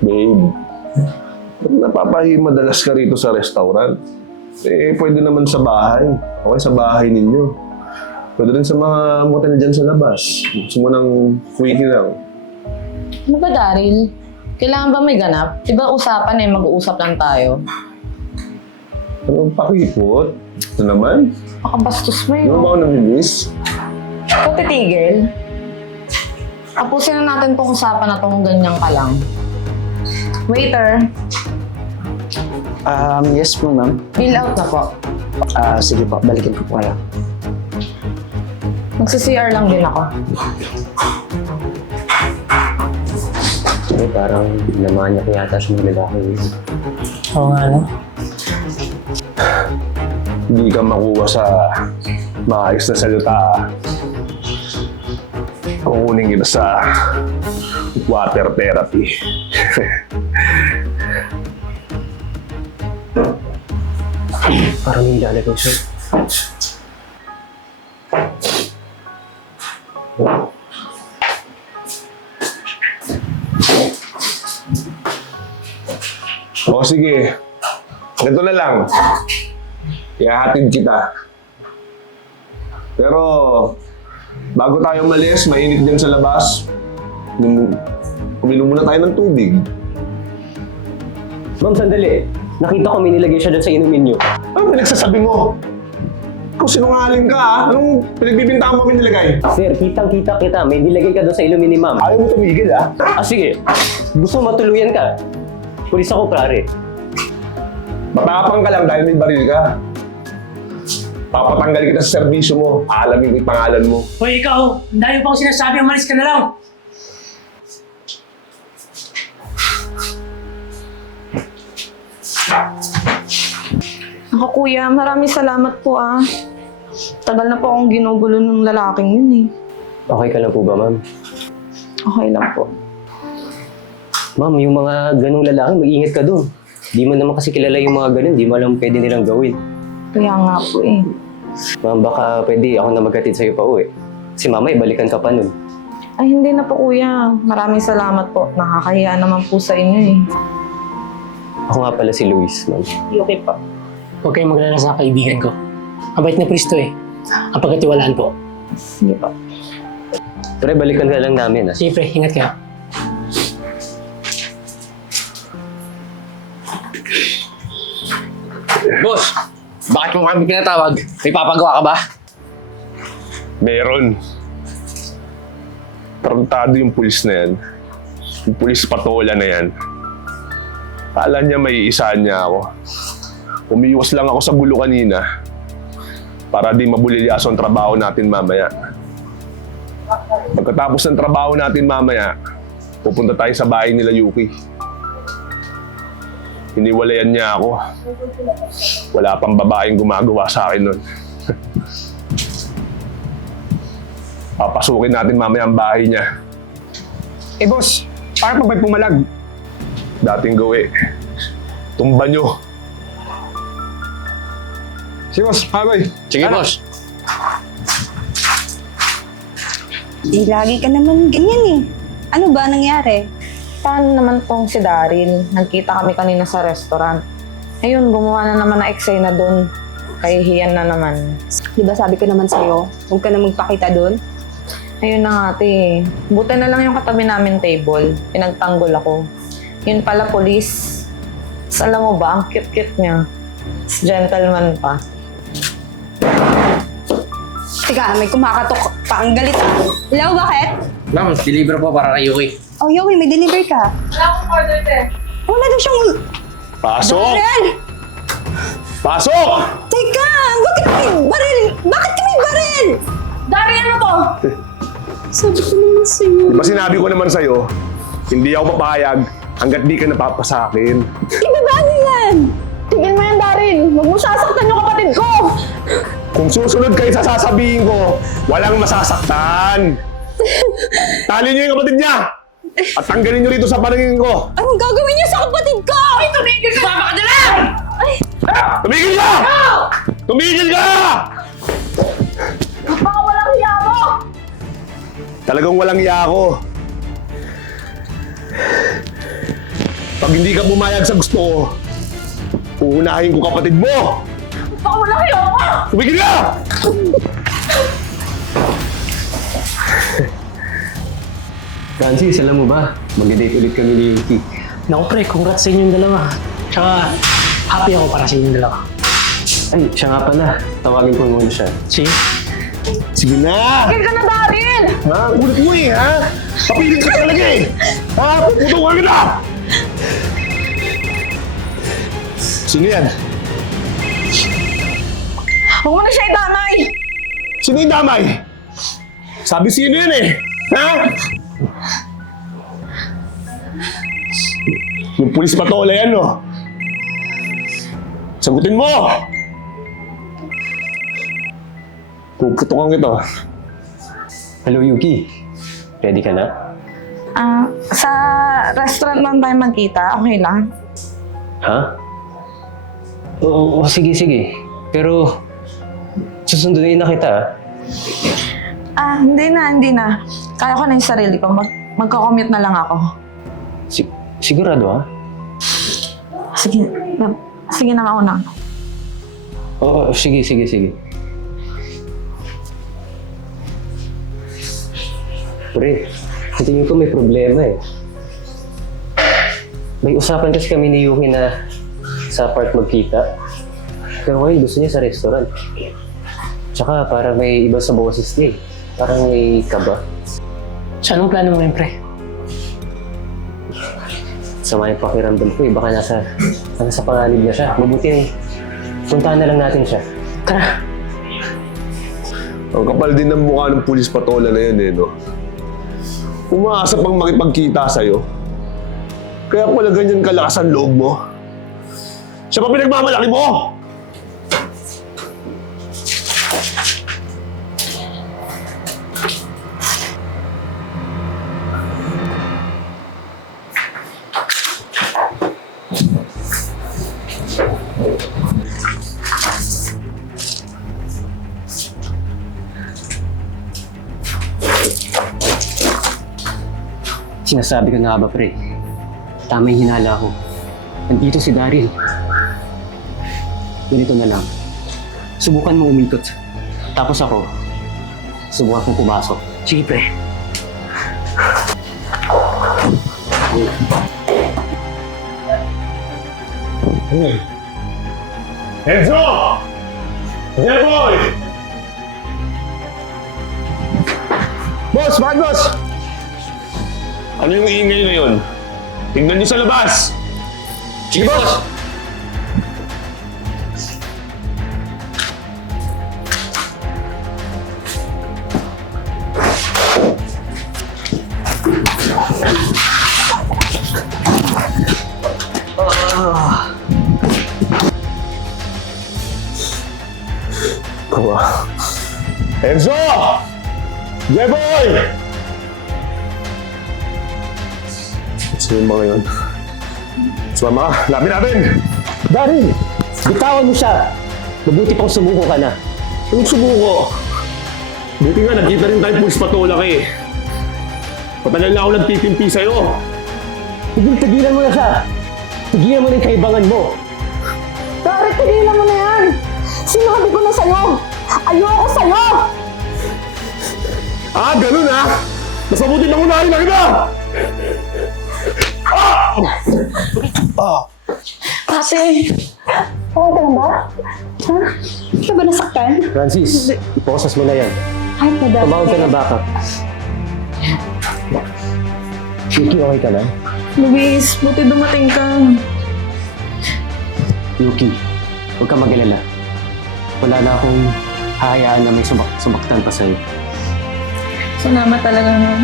Babe, ba't napapahimadalas ka rito sa restaurant? Eh, pwede naman sa bahay. Okay, sa bahay ninyo. Pwede rin sa mga motel dyan sa labas. Gusto mo ng quickie lang. Ano ba, Daryl? Kailangan ba may ganap? Diba usapan mag-uusap lang tayo? Anong pakipot? Ito naman. Pakabastos mo Ano ba ako namimiss? Ikaw titigil. Tapusin na natin itong usapan na itong ganyan ka lang. Waiter, Yes po, ma'am. bill out na po. Sige po, balikin ko po kayo. Magsi-CR lang din ako. Ay, parang namanyak yata siya ng lalaki. Oo nga, no? Hindi ka makuha sa maayos na salita. Kukunin kita sa water therapy. Parang nilalagaw siya. O sige, ganito na lang. Ihahatid kita. Pero, bago tayo umalis, mainit dyan sa labas. Uminom muna tayo ng tubig. Ma'am, sandali. Nakita ko may nilagay siya dyan sa inumin niyo. Ano pinagsasabi mo? Kung sinungaling ka, ha? Anong pinagbibintaan mo nilagay? Sir, kitang-kita kita. May nilagay ka doon sa inumin ni ma'am. Ayaw mo tumigil, ha? Sige. Gusto mo matuluyan ka? Pulis ako, pare. Matapang ka lang dahil may baril ka. Papatanggal kita sa serbisyo mo. Aalamin ko yung pangalan mo. Hoy, ikaw! Ang dami pang sinasabi, umalis ka na lang! Ako kuya, maraming salamat po ah. Tagal na po akong ginugulo ng lalaking yun eh. Okay ka lang po ba, ma'am? Okay lang po. Ma'am, yung mga ganong lalaki, mag-ingat ka doon. Di mo naman kasi kilala yung mga ganon. Di mo alam pwede nilang gawin. Kaya nga po eh. Ma'am, baka pwede ako na maghatid sa'yo pa uwi. Si mama, ibalikan ka pa nun. Ay hindi na po kuya. Maraming salamat po. Nakakahiya naman po sa inyo eh. Ako nga pala si Luis, ma'am. Okay po. Huwag kayong maglala sa kaibigan ko. Ang bait na Pristo eh. Ang pagkatiwalaan po. Sige po. Pre, balikan ka lang namin, ha? Siyempre, ingat kayo. Boss, bakit mo kami pinatawag? May papagawa ka ba? Meron. Tarantado yung pulis na yan. Yung pulis patola na yan. Kala niya may isaan niya ako. Umiiwas lang ako sa gulo kanina para di mabulilyaso ang trabaho natin mamaya. Pagkatapos ng trabaho natin mamaya, pupunta tayo sa bahay nila Yuki. Hiniwalayan niya ako. Wala pang babaeng gumagawa sa akin nun. Papasukin natin mamaya ang bahay niya. Eh, boss, parang pa ba'y pumalag? Dating gawi. Tumba nyo. Si boss, habay. Sige, boss. Eh, lagi ka naman ganyan eh. Ano ba nangyari? Paano naman tong si Daryl? Nagkita kami kanina sa restaurant. Ayun, gumawa na naman na eksena doon. Kahihiyan na naman. Di ba sabi ko naman sa'yo, huwag ka na magpakita doon? Ayun na nga ate. Buti na lang yung katabi namin table. Pinagtanggol ako. Yun pala police. Tapos alam mo ba, ang cute-cute niya. Tapos gentleman pa. Teka, may kumakatok pa. Ang galit ah. Hello, bakit? Ma'am, deliver po para kay Yuki. Oh, Yowie, may deliver ka. Wala akong order, te. Wala daw siyang... Pasok! Baril! Pasok! Teka, bakit may baril? Bakit ka may baril? Daryl, ano to? Sabi ko naman sa'yo. Di ba sinabi ko naman sa'yo, hindi ako papayag hanggat di ka napapasakin. Ibaba niyo yan! Tigil mo yan, Daryl. Huwag mo sasaktan yung kapatid ko. Kung susunod kayo sa sasabihin ko, walang masasaktan. Tali niyo yung kapatid niya! At tanggalin niyo rito sa paningin ko! Anong gagawin niyo sa kapatid ko? Ay, tumigil ka! Sumama ka na lang! Tumigil ka! Tumigil ka! Baka walang hiya mo. Talagang walang iya ako. Pag hindi ka pumayag sa gusto ko, uunahin ko kapatid mo! Baka wala kayo ako! Tumigil ka! Francis, alam mo ba? Mag-date ulit kami ni Yuki. Naku pre, congrats sa inyong dalawa. Tsaka, happy ako para sa inyong dalawa. Ay, siya nga pala. Tawagin ko muna siya. See? Sige na! Tigil ka na, Daryl! Ha? Ulit mo eh, ha? Kapiling ka talaga eh! Ha? Puputukan ka na! Sino yan? Huwag mo na siya idamay! Sino yung damay? Sabi sino yan eh? Ha? Yung pulis patola yan, no? Sagutin mo! Puputukan ito. Hello, Yuki. Ready ka na? Sa restaurant lang tayo magkita, okay lang? Ha? Oo, sige. Pero, susunduin na kita. Hindi na. Kaya ko na yung sarili ko. Magko-commute na lang ako. Sigurado, ha? Sige na, mauna. Oo, sige. Pre, tingin ko may problema eh. May usapan kasi kami ni Yuki na sa park magkita. Pero ngayon gusto niya sa restaurant. Tsaka parang may iba sa boses niya eh. Parang may kaba. So, anong plano mo ngayon pre? Sama yung pakiramdam ko eh. Baka nasa panganib na siya. Mabuti puntahan na lang natin siya. Tara! Ang kapal din ng mukha ng pulis patola na yan eh, no? Umaasa pang makipagkita sa'yo. Kaya pala ganyan kalakas ang loob mo. Siya pa pinagmamalaki mo! Sinasabi ko na ba pre? Tama yung hinala ko. Nandito si Daryl. Ganito na lang. Subukan mo umikot. Tapos ako, subukan kong pumasok. Sige pre. Enzo! Boy! Boss! Bakit boss? Ano yung ingay na yun? Tingnan niyo sa labas! Sige, boss! Enzo! Boy! Sino yung mga yun? Sumama ka! Lapin natin! Daryl! Bitawan mo siya! Mabuti pang sumuko ka na. Anong sumuko? Buti nga, nakita rin tayo pulis patola ka eh. Patagal na ako nagtitimpi sa'yo. Tigilan mo na siya! Tigilan mo na yung kaibangan mo! Daryl, tigilan mo na yan! Sinabi ko na sa'yo! Ayoko sa'yo! Ganun ha? Mas mabuti na unahin na kita! Ate! Okay ka lang ba? Ha? Ka ba nasaktan? Francis, iposas mo na yan. Ay, madami. Tumawag ka ng backup. Yuki, okay ka na? Luis, buti dumating ka. Yuki, huwag ka mag-alala. Wala na akong hahayaan na may sumaktan pa sa'yo. Salamat talaga.